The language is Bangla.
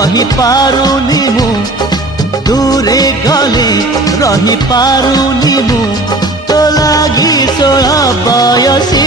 रही पारुनी मु दूरे गले रही पारुनी मु तो लागी 16 बयसी